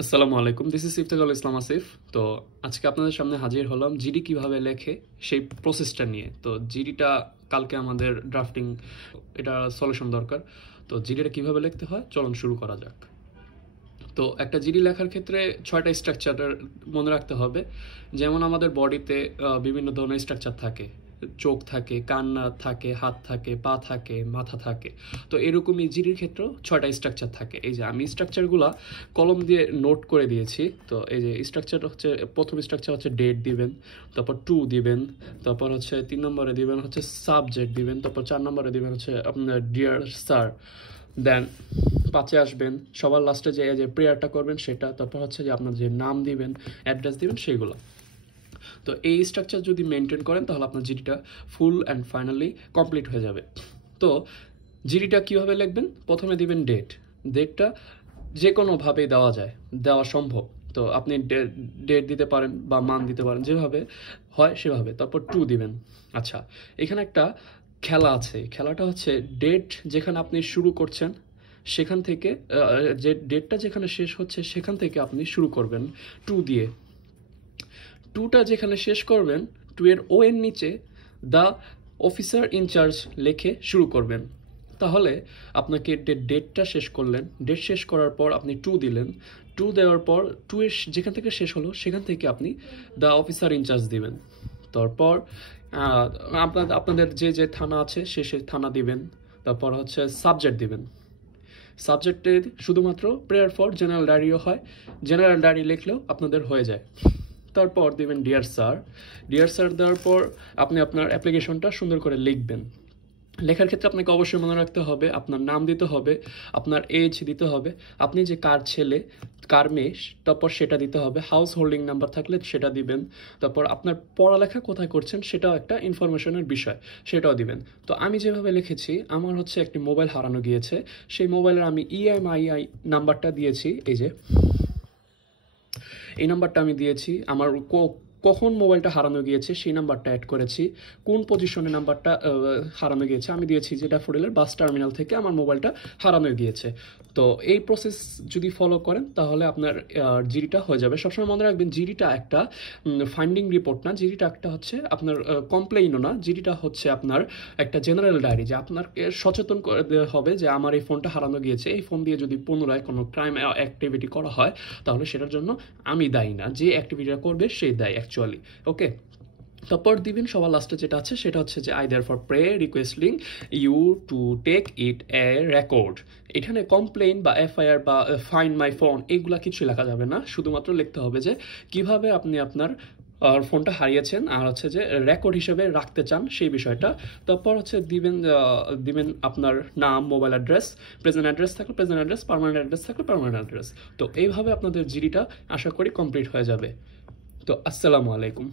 আসসালামু আলাইকুম, this is Iftekharul ইসলাম আসিফ। তো আজকে আপনাদের সামনে হাজির হলাম জিডি কিভাবে লেখে সেই প্রসেসটা নিয়ে। তো জিডিটা কালকে আমাদের ড্রাফটিং এটা সলিউশন দরকার। তো জিডিটা কিভাবে লিখতে হয় চলুন শুরু করা যাক। তো একটা জিডি লেখার ক্ষেত্রে 6টা স্ট্রাকচার মনে রাখতে হবে। যেমন আমাদের বডিতে বিভিন্ন ধরনের স্ট্রাকচার থাকে, চোখ থাকে, কান থাকে, হাত থাকে, পা থাকে, মাথা থাকে। তো এরকমই জিডির ক্ষেত্রেও 6টা স্ট্রাকচার থাকে। এই যে আমি স্ট্রাকচারগুলো কলম দিয়ে নোট করে দিয়েছি। তো এই যে স্ট্রাকচার হচ্ছে, প্রথম স্ট্রাকচার হচ্ছে ডেট দিবেন, তারপর টু দিবেন, তারপর হচ্ছে 3 নম্বরে দিবেন হচ্ছে সাবজেক্ট দিবেন, তারপর 4 নম্বরে দিবেন হচ্ছে আপনার ডিয়ার স্যার। দেন 5-এ আসবেন, সবার লাস্টে যে প্রেয়ারটা করবেন সেটা, তারপর হচ্ছে যে আপনার যে নাম দিবেন, অ্যাড্রেস দিবেন সেইগুলো। তো এই স্ট্রাকচার যদি মেনটেন করেন তাহলে আপনার জিডিটা ফুল অ্যান্ড ফাইনালি কমপ্লিট হয়ে যাবে। তো জিডিটা কীভাবে লিখবেন? প্রথমে দিবেন ডেট। ডেটটা যে কোনোভাবেই দেওয়া সম্ভব। তো আপনি ডেট দিতে পারেন বা মান দিতে পারেন, যেভাবে হয় সেভাবে। তারপর টু দিবেন। আচ্ছা, এখানে একটা খেলা আছে। খেলাটা হচ্ছে ডেট যেখানে আপনি শুরু করছেন সেখান থেকে, যে ডেটটা যেখানে শেষ হচ্ছে সেখান থেকে আপনি শুরু করবেন টু দিয়ে। টুটা যেখানে শেষ করবেন, টু এর ও এর নিচে দ্য অফিসার ইনচার্জ লিখে শুরু করবেন। তাহলে আপনাকে ডেটটা শেষ করলেন, ডেট শেষ করার পর আপনি টু দিলেন। টু দেওয়ার পর টু এর যেখান থেকে শেষ হলো সেখান থেকে আপনি দ্য অফিসার ইনচার্জ দিবেন। তারপর আপনাদের যে থানা আছে সে থানা দিবেন। তারপর হচ্ছে সাবজেক্ট দিবেন। সাবজেক্টে শুধুমাত্র প্রেয়ার ফর জেনারেল ডায়েরিও হয়, জেনারেল ডায়েরি লিখলেও আপনাদের হয়ে যায়। তারপর দিবেন ডিয়ার স্যার। ডিয়ার স্যার দেওয়ার পর আপনি আপনার অ্যাপ্লিকেশনটা সুন্দর করে লিখবেন। লেখার ক্ষেত্রে আপনাকে অবশ্যই মনে রাখতে হবে আপনার নাম দিতে হবে, আপনার এজ দিতে হবে, আপনি যে কার ছেলে কার মেয়ে, তারপর সেটা দিতে হবে। হাউস হোল্ডিং নাম্বার থাকলে সেটা দিবেন। তারপর আপনার পড়ালেখা কোথায় করছেন সেটাও একটা ইনফরমেশনের বিষয়, সেটাও দিবেন। তো আমি যেভাবে লিখেছি, আমার হচ্ছে একটি মোবাইল হারানো গিয়েছে, সেই মোবাইলের আমি ইএমআইআই নাম্বারটা দিয়েছি। এই নাম্বারটা আমি দিয়েছি। আমার কখন মোবাইলটা হারানো গিয়েছে সেই নাম্বারটা অ্যাড করেছি। কোন পজিশনে নাম্বারটা হারানো গিয়েছে আমি দিয়েছি, যেটা ফরিলের বাস টার্মিনাল থেকে আমার মোবাইলটা হারানো গিয়েছে। তো এই প্রসেস যদি ফলো করেন তাহলে আপনার জিডিটা হয়ে যাবে। সবসময় মনে রাখবেন, জিডিটা একটা ফাইন্ডিং রিপোর্ট না, জিডিটা একটা হচ্ছে আপনার কমপ্লেইনও না, জিডিটা হচ্ছে আপনার একটা জেনারেল ডায়েরি, যে আপনাকে সচেতন করে দেওয়া হবে যে আমার এই ফোনটা হারানো গিয়েছে, এই ফোন দিয়ে যদি পুনরায় কোনো ক্রাইম অ্যাক্টিভিটি করা হয় তাহলে সেটার জন্য আমি দায়ী না, যে অ্যাক্টিভিটিটা করবে সেই দায়ী অ্যাকচুয়ালি। ওকে, তারপর দিবেন সবার লাস্টে যেটা আছে সেটা হচ্ছে যে I therefore pray requesting you to take it a record. এখানে কমপ্লেইন বা এফআইআর বা ফাইন্ড মাই ফোন এগুলা কিছু লেখা যাবে না, শুধুমাত্র লিখতে হবে যে কিভাবে আপনি আপনার ফোনটা হারিয়েছেন আর হচ্ছে যে রেকর্ড হিসেবে রাখতে চান সেই বিষয়টা। তারপর হচ্ছে দিবেন আপনার নাম, মোবাইল অ্যাড্রেস, প্রেজেন্ট অ্যাড্রেস থাকলে প্রেজেন্ট অ্যাড্রেস, পার্মানেন্ট অ্যাড্রেস থাকলে পার্মানেন্ট অ্যাড্রেস। তো এইভাবে আপনাদের জিডিটা আশা করি কমপ্লিট হয়ে যাবে। তো আসসালামু আলাইকুম।